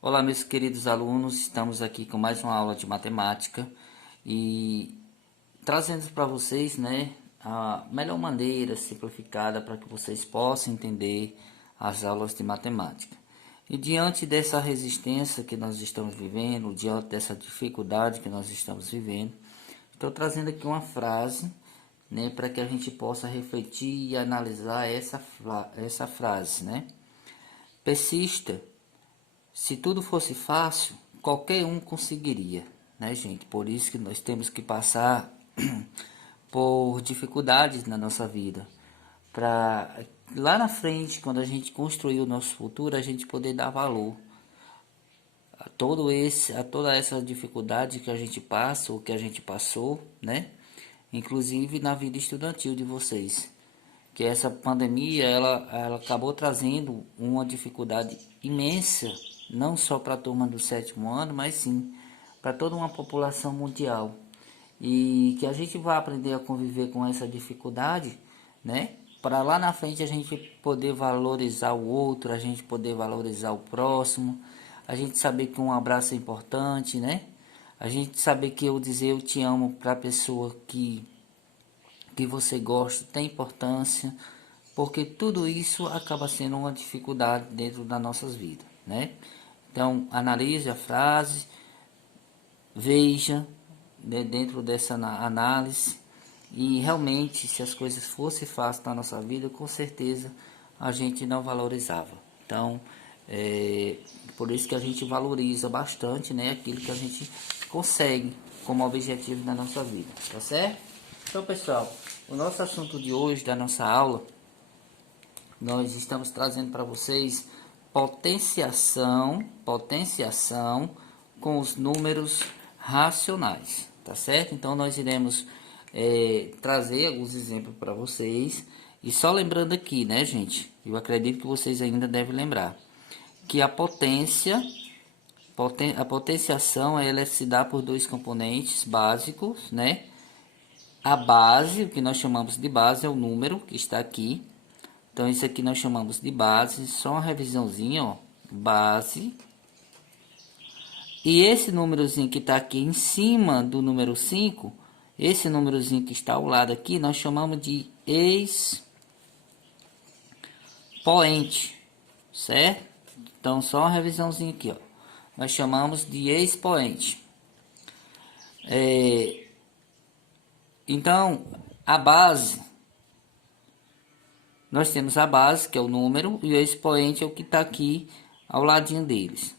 Olá, meus queridos alunos, estamos aqui com mais uma aula de matemática e trazendo para vocês, a melhor maneira simplificada para que vocês possam entender as aulas de matemática. E diante dessa resistência que nós estamos vivendo, diante dessa dificuldade que nós estamos vivendo, estou trazendo aqui uma frase, para que a gente possa refletir e analisar essa frase, Persista. Se tudo fosse fácil, qualquer um conseguiria, gente? Por isso que nós temos que passar por dificuldades na nossa vida, para lá na frente, quando a gente construir o nosso futuro, a gente poder dar valor a toda essa dificuldade que a gente passa, ou que a gente passou, Inclusive na vida estudantil de vocês, que essa pandemia ela acabou trazendo uma dificuldade imensa, não só para a turma do sétimo ano, mas sim para toda uma população mundial. E que a gente vai aprender a conviver com essa dificuldade, Para lá na frente a gente poder valorizar o outro, a gente poder valorizar o próximo, a gente saber que um abraço é importante, A gente saber que eu dizer eu te amo para a pessoa que você gosta tem importância, porque tudo isso acaba sendo uma dificuldade dentro das nossas vidas, Então, analise a frase, veja, dentro dessa análise, e realmente, se as coisas fossem fáceis na nossa vida, com certeza a gente não valorizava. Então, por isso que a gente valoriza bastante, aquilo que a gente consegue como objetivo na nossa vida, tá certo? Então, pessoal, o nosso assunto de hoje, da nossa aula, nós estamos trazendo para vocês potenciação com os números racionais, tá certo? Então, nós iremos trazer alguns exemplos para vocês. E só lembrando aqui, gente? Eu acredito que vocês ainda devem lembrar que a potenciação, ela se dá por dois componentes básicos, A base, o que nós chamamos de base, é o número que está aqui. Então, isso aqui nós chamamos de base. Só uma revisãozinha, ó. Base. E esse númerozinho que está aqui em cima do número 5, esse númerozinho que está ao lado aqui, nós chamamos de expoente, certo? Então, só uma revisãozinha aqui, ó. Nós chamamos de expoente. Então, a base, nós temos a base, que é o número, e o expoente é o que está aqui ao ladinho deles.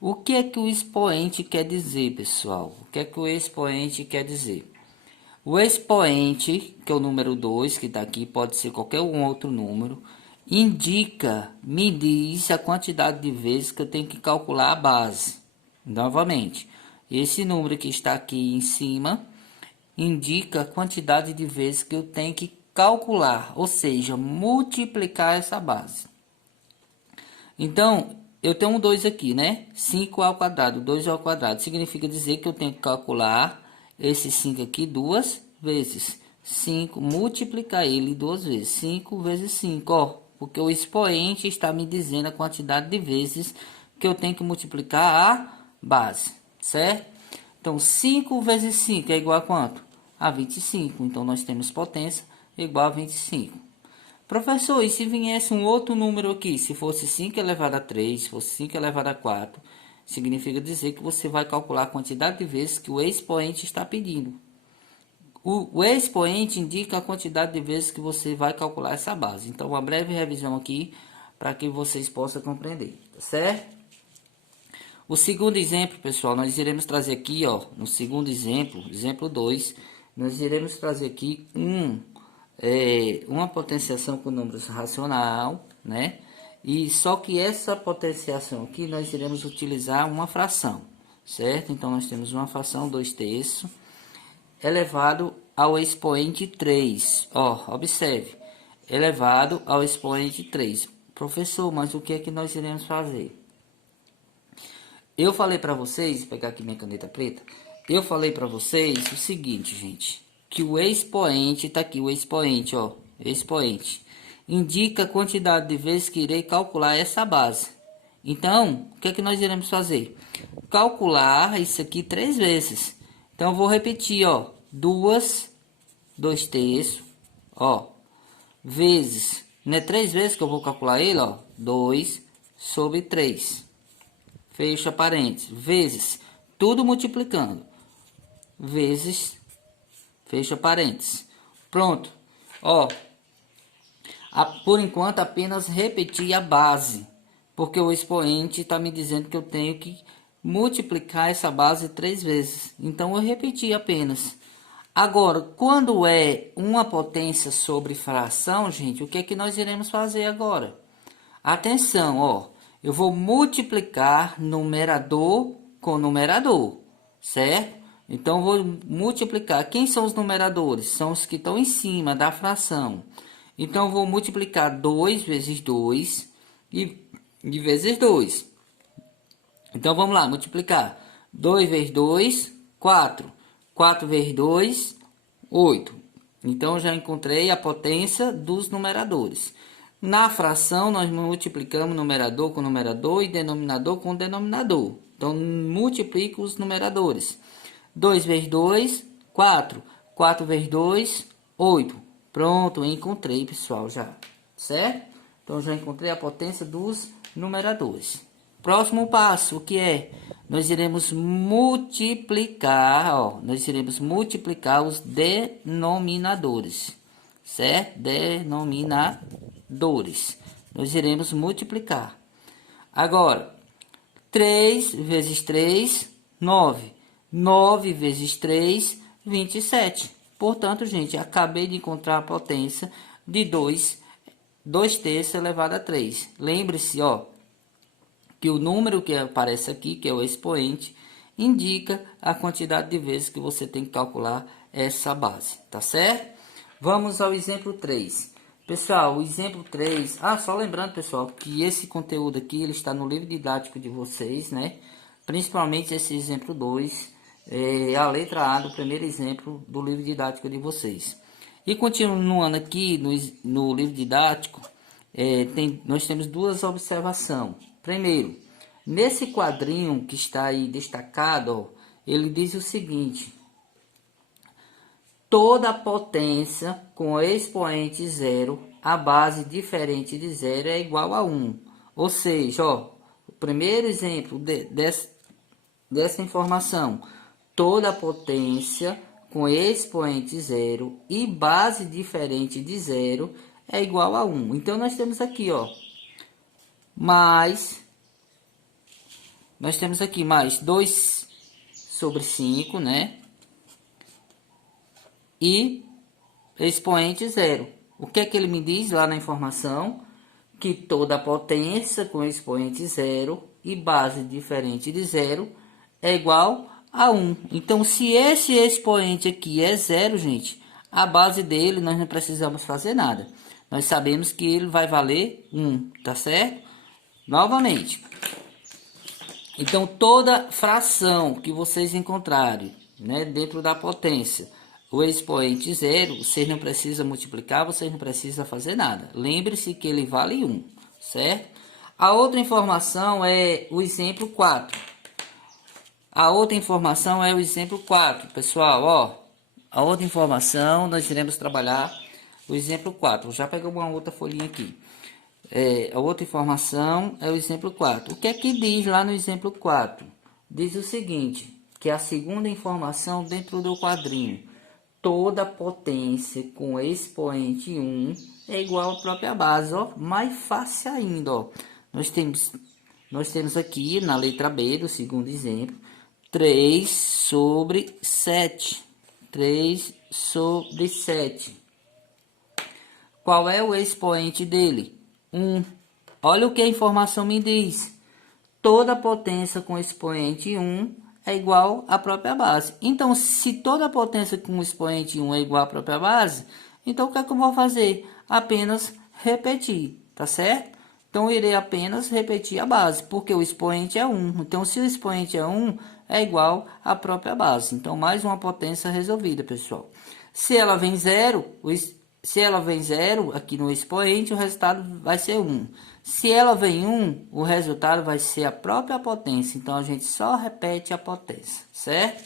O que é que o expoente quer dizer, pessoal? O que é que o expoente quer dizer? O expoente, que é o número 2, que está aqui, pode ser qualquer um outro número, me diz a quantidade de vezes que eu tenho que calcular a base. Novamente, esse número que está aqui em cima indica a quantidade de vezes que eu tenho que calcular, ou seja, multiplicar essa base. Então, eu tenho um 2 aqui, 5 ao quadrado, 2 ao quadrado. Significa dizer que eu tenho que calcular esse 5 aqui duas vezes. 5, multiplicar ele duas vezes. 5 vezes 5, ó. Porque o expoente está me dizendo a quantidade de vezes que eu tenho que multiplicar a base, certo? Então, 5 vezes 5 é igual a quanto? A 25. Então, nós temos potência igual a 25. Professor, e se viesse um outro número aqui? Se fosse 5 elevado a 3, se fosse 5 elevado a 4, significa dizer que você vai calcular a quantidade de vezes que o expoente está pedindo. O expoente indica a quantidade de vezes que você vai calcular essa base. Então, uma breve revisão aqui para que vocês possam compreender, tá certo? O segundo exemplo, pessoal, nós iremos trazer aqui, ó, no segundo exemplo, exemplo 2, nós iremos trazer aqui uma potenciação com números racional, E só que essa potenciação aqui nós iremos utilizar uma fração, certo? Então, nós temos uma fração 2/3 elevado ao expoente 3. Ó, observe, elevado ao expoente 3. Professor, mas o que é que nós iremos fazer? Eu falei para vocês, vou pegar aqui minha caneta preta, eu falei para vocês o seguinte, gente, que o expoente, tá aqui o expoente, ó, expoente, indica a quantidade de vezes que irei calcular essa base. Então, o que é que nós iremos fazer? Calcular isso aqui 3 vezes. Então, eu vou repetir, ó. 2 2/3, ó. Vezes, não é 3 vezes que eu vou calcular ele, ó. 2/3. Fecha parênteses. Vezes, tudo multiplicando. Vezes, fecha parênteses. Pronto. Ó. Por enquanto, apenas repetir a base. Porque o expoente está me dizendo que eu tenho que multiplicar essa base 3 vezes. Então, eu repeti apenas. Agora, quando é uma potência sobre fração, gente, o que é que nós iremos fazer agora? Atenção, ó. Eu vou multiplicar numerador com numerador, certo? Então, vou multiplicar. Quem são os numeradores? São os que estão em cima da fração. Então, vou multiplicar 2 vezes 2 e vezes 2. Então, vamos lá, multiplicar. 2 vezes 2, 4. 4 vezes 2, 8. Então, eu já encontrei a potência dos numeradores. Na fração, nós multiplicamos numerador com numerador e denominador com denominador. Então, multiplico os numeradores. 2 vezes 2, 4. 4 vezes 2, 8. Pronto, encontrei, pessoal, já. Certo? Então, já encontrei a potência dos numeradores. Próximo passo, o que é? Nós iremos multiplicar, ó. Nós iremos multiplicar os denominadores. Certo? Denominadores. Nós iremos multiplicar. Agora, 3 vezes 3, 9. 9 vezes 3, 27. Portanto, gente, acabei de encontrar a potência de 2/3 elevado a 3. Lembre-se, ó, que o número que aparece aqui, que é o expoente, indica a quantidade de vezes que você tem que calcular essa base, tá certo? Vamos ao exemplo 3. Pessoal, o exemplo 3... só lembrando, pessoal, que esse conteúdo aqui ele está no livro didático de vocês, né? Principalmente esse exemplo 2, a letra A do primeiro exemplo do livro didático de vocês. E continuando aqui no livro didático, nós temos duas observações. Primeiro, nesse quadrinho que está aí destacado, ó, ele diz o seguinte: toda potência com expoente zero, a base diferente de zero é igual a 1. Ou seja, ó, o primeiro exemplo dessa informação, toda potência com expoente zero e base diferente de zero é igual a 1. Então, nós temos aqui, ó, nós temos aqui mais 2/5, né? E expoente zero. O que é que ele me diz lá na informação? Que toda potência com expoente zero e base diferente de zero é igual a 1. Então, se esse expoente aqui é zero, gente, a base dele nós não precisamos fazer nada. Nós sabemos que ele vai valer 1, tá certo? Novamente. Então, toda fração que vocês encontrarem, né, dentro da potência, o expoente zero, vocês não precisam multiplicar, vocês não precisam fazer nada. Lembre-se que ele vale 1, certo? A outra informação é o exemplo 4. A outra informação é o exemplo 4, pessoal, ó. A outra informação, nós iremos trabalhar o exemplo 4. Já pegou uma outra folhinha aqui. A outra informação é o exemplo 4. O que é que diz lá no exemplo 4? Diz o seguinte, que a segunda informação dentro do quadrinho, toda potência com expoente 1 é igual à própria base, ó, mais fácil ainda, ó. Nós temos aqui na letra B do segundo exemplo, 3/7. 3/7. Qual é o expoente dele? 1. Olha o que a informação me diz. Toda potência com expoente 1 é igual à própria base. Então, se toda potência com expoente 1 é igual à própria base, então o que é que eu vou fazer? Apenas repetir, tá certo? Então, eu irei apenas repetir a base, porque o expoente é 1. Então, se o expoente é 1, é igual à própria base. Então, mais uma potência resolvida, pessoal. Se ela vem 0, Se ela vem 0 aqui no expoente, o resultado vai ser 1. Se ela vem 1, o resultado vai ser a própria potência. Então, a gente só repete a potência, certo?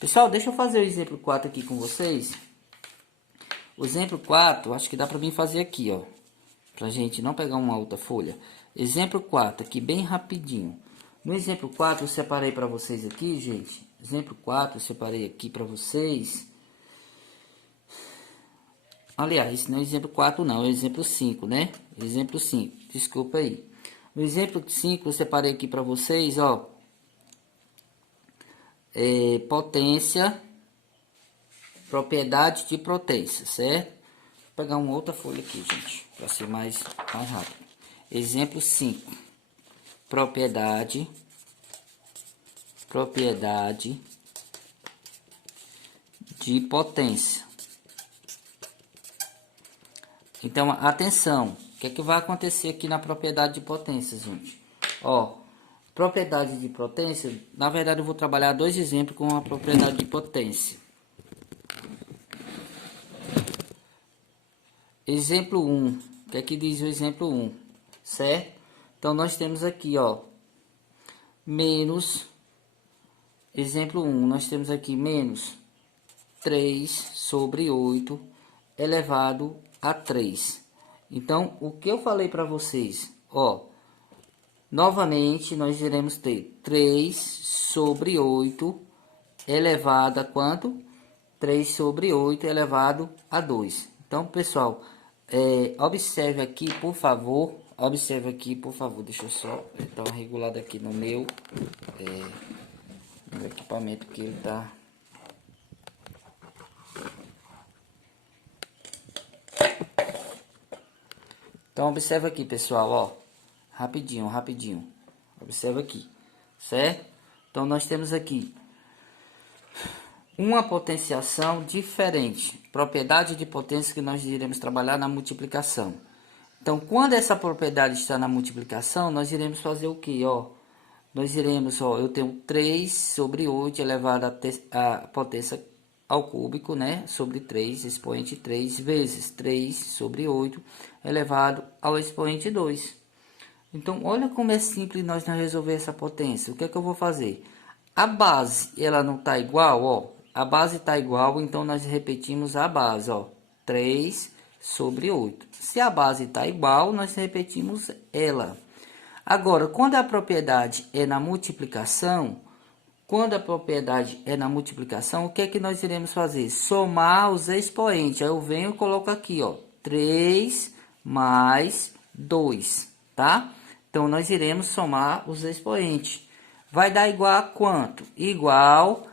Pessoal, deixa eu fazer o exemplo 4 aqui com vocês. O exemplo 4, acho que dá para mim fazer aqui, ó. Pra gente não pegar uma outra folha. Exemplo 4, aqui bem rapidinho. No exemplo 4, eu separei para vocês aqui, gente. Exemplo 4, eu separei aqui para vocês. Aliás, não é exemplo 4 não, é exemplo 5, né? Exemplo 5, desculpa aí. No exemplo 5, eu separei aqui para vocês, ó. Potência, propriedade de potência, certo? Vou pegar uma outra folha aqui, gente, para ser mais rápido. Exemplo 5. Propriedade de potência. Então, atenção, o que é que vai acontecer aqui na propriedade de potência, gente? Ó, propriedade de potência, na verdade eu vou trabalhar dois exemplos com a propriedade de potência. Exemplo 1, o que é que diz o exemplo 1, certo? Então, nós temos aqui, ó, menos, exemplo 1, nós temos aqui menos 3 sobre 8 elevado a 3. Então, o que eu falei para vocês, ó, novamente nós iremos ter 3 sobre 8 elevado a quanto? 3 sobre 8 elevado a 2. Então, pessoal, observe aqui, por favor, deixa eu só dar uma regulada aqui no meu equipamento que ele tá... Então, observa aqui, pessoal, ó, rapidinho. Observa aqui, certo? Então, nós temos aqui uma potenciação diferente, propriedade de potência que nós iremos trabalhar na multiplicação. Então, quando essa propriedade está na multiplicação, nós iremos fazer o que, ó? Nós iremos, ó, eu tenho 3 sobre 8 elevado a potência ao cúbico, né? Sobre 3, expoente 3 vezes 3 sobre 8 elevado ao expoente 2. Então, olha como é simples nós não resolver essa potência. O que é que eu vou fazer? A base, ela não está igual, ó. A base está igual, então nós repetimos a base, ó. 3 sobre 8. Se a base está igual, nós repetimos ela. Agora, quando a propriedade é na multiplicação, o que é que nós iremos fazer? Somar os expoentes. Aí eu venho e coloco aqui, ó, 3 mais 2, tá? Então, nós iremos somar os expoentes. Vai dar igual a quanto? Igual,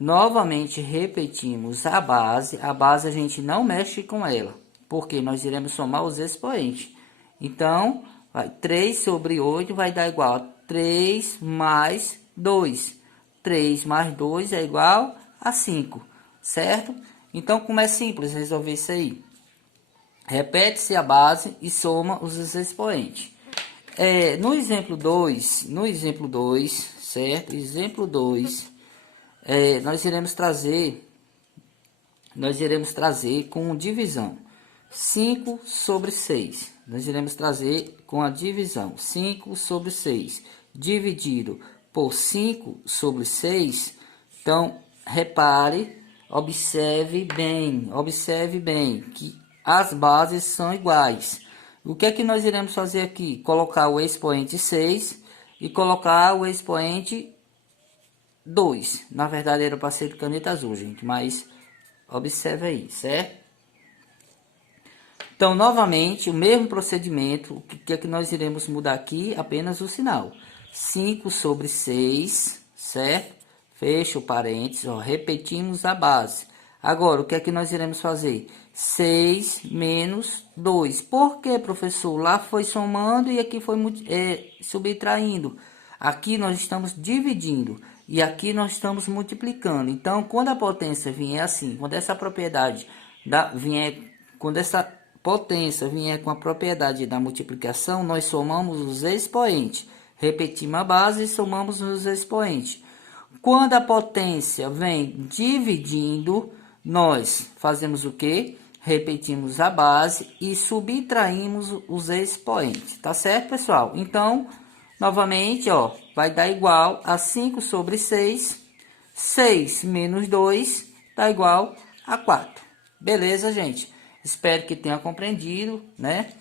novamente repetimos a base a gente não mexe com ela, porque nós iremos somar os expoentes. Então, 3 sobre 8 vai dar igual a 3 mais 2. 3 mais 2 é igual a 5, certo? Então, como é simples resolver isso aí? Repete-se a base e soma os expoentes. No exemplo 2, certo? Exemplo 2, nós iremos trazer com divisão. 5 sobre 6. Nós iremos trazer com a divisão. 5 sobre 6 dividido por 5 sobre 6. Então, repare, observe bem que as bases são iguais. O que é que nós iremos fazer aqui? Colocar o expoente 6 e colocar o expoente 2. Na verdade, era para ser de caneta azul, gente, mas observe aí, certo? Então, novamente, o mesmo procedimento. O que é que nós iremos mudar aqui? Apenas o sinal. 5 sobre 6, certo? Fecha o parênteses, ó, repetimos a base. Agora, o que é que nós iremos fazer? 6 menos 2. Por que, professor? Lá foi somando e aqui foi subtraindo. Aqui nós estamos dividindo e aqui nós estamos multiplicando. Então, quando a potência vier assim, quando essa potência vier com a propriedade da multiplicação, nós somamos os expoentes. Repetimos a base e somamos os expoentes. Quando a potência vem dividindo, nós fazemos o quê? repetimos a base e subtraímos os expoentes, tá certo, pessoal? Então, novamente, ó, vai dar igual a 5 sobre 6, 6 menos 2 dá igual a 4. Beleza, gente? Espero que tenha compreendido, né?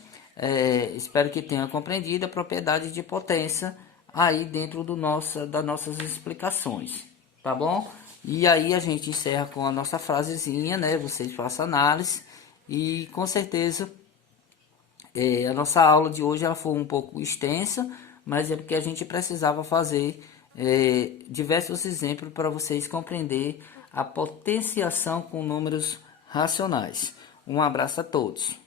Espero que tenha compreendido a propriedade de potência aí dentro das nossas explicações, tá bom? E aí a gente encerra com a nossa frasezinha, né? Vocês façam análise e com certeza a nossa aula de hoje ela foi um pouco extensa, mas é porque a gente precisava fazer diversos exemplos para vocês compreender a potenciação com números racionais. Um abraço a todos.